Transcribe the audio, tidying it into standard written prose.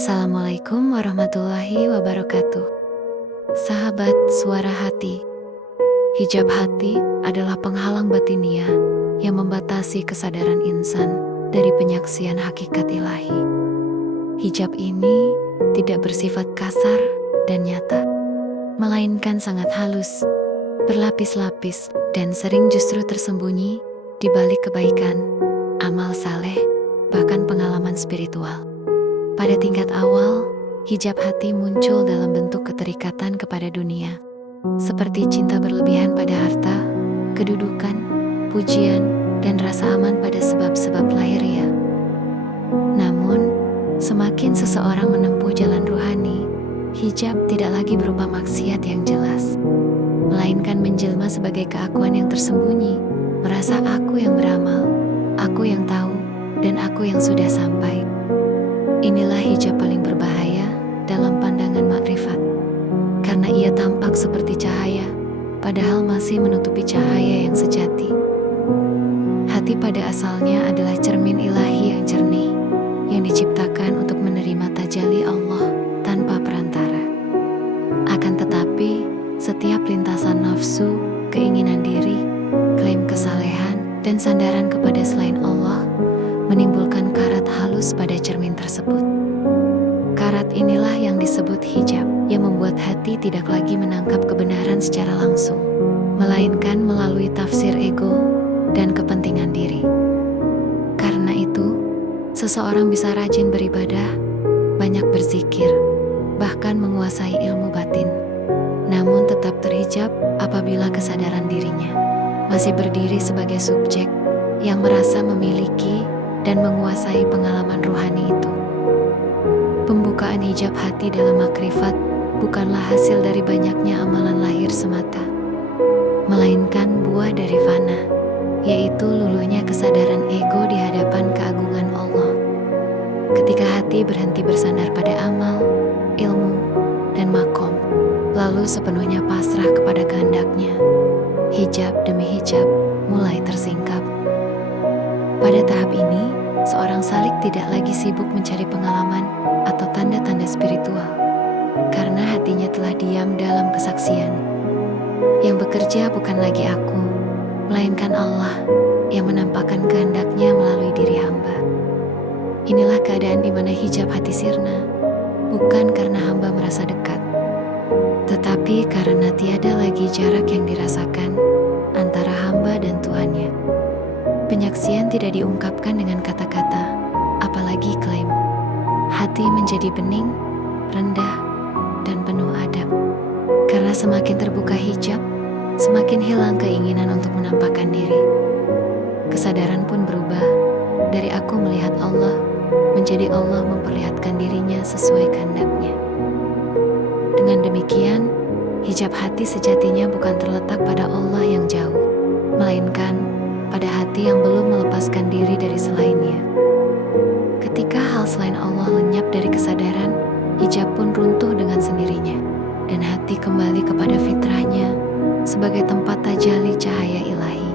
Assalamualaikum warahmatullahi wabarakatuh. Sahabat suara hati, hijab hati adalah penghalang batinia yang membatasi kesadaran insan dari penyaksian hakikat ilahi. Hijab ini tidak bersifat kasar dan nyata, melainkan sangat halus, berlapis-lapis, dan sering justru tersembunyi di balik kebaikan, amal saleh, bahkan pengalaman spiritual. Pada tingkat awal, hijab hati muncul dalam bentuk keterikatan kepada dunia, seperti cinta berlebihan pada harta, kedudukan, pujian, dan rasa aman pada sebab-sebab lahiriah. Namun, semakin seseorang menempuh jalan ruhani, hijab tidak lagi berupa maksiat yang jelas, melainkan menjelma sebagai keakuan yang tersembunyi, merasa aku yang beramal, aku yang tahu, dan aku yang sudah sampai. Inilah hijab paling berbahaya dalam pandangan makrifat, karena ia tampak seperti cahaya, padahal masih menutupi cahaya yang sejati. Hati pada asalnya adalah cermin ilahi yang jernih, yang diciptakan untuk menerima tajalli Allah tanpa perantara. Akan tetapi, setiap lintasan nafsu, keinginan diri, klaim kesalehan, dan sandaran kepada selain Allah menimbulkan karat halus pada cermin tersebut. Karat inilah yang disebut hijab, yang membuat hati tidak lagi menangkap kebenaran secara langsung, melainkan melalui tafsir ego dan kepentingan diri. Karena itu, seseorang bisa rajin beribadah, banyak berzikir, bahkan menguasai ilmu batin, namun tetap terhijab apabila kesadaran dirinya masih berdiri sebagai subjek yang merasa memiliki dan menguasai pengalaman ruhani itu. Pembukaan hijab hati dalam makrifat bukanlah hasil dari banyaknya amalan lahir semata, melainkan buah dari fana, yaitu luluhnya kesadaran ego di hadapan keagungan Allah. Ketika hati berhenti bersandar pada amal, ilmu, dan makom, lalu sepenuhnya pasrah kepada kehendaknya, hijab demi hijab mulai tersingkap. Pada tahap ini, seorang salik tidak lagi sibuk mencari pengalaman atau tanda-tanda spiritual, karena hatinya telah diam dalam kesaksian. Yang bekerja bukan lagi aku, melainkan Allah yang menampakkan kehendaknya melalui diri hamba. Inilah keadaan di mana hijab hati sirna, bukan karena hamba merasa dekat, tetapi karena tiada lagi jarak yang dirasakan antara hamba dan Tuhannya. Penyaksian tidak diungkapkan dengan kata-kata, apalagi klaim. Hati menjadi bening, rendah, dan penuh adab. Karena semakin terbuka hijab, semakin hilang keinginan untuk menampakkan diri. Kesadaran pun berubah, dari aku melihat Allah, menjadi Allah memperlihatkan dirinya sesuai kehendaknya. Dengan demikian, hijab hati sejatinya bukan terletak pada Allah yang jauh, melainkan pada hati yang belum melepaskan diri dari selainnya. Ketika hal selain Allah lenyap dari kesadaran, hijab pun runtuh dengan sendirinya, dan hati kembali kepada fitrahnya sebagai tempat tajalli cahaya ilahi.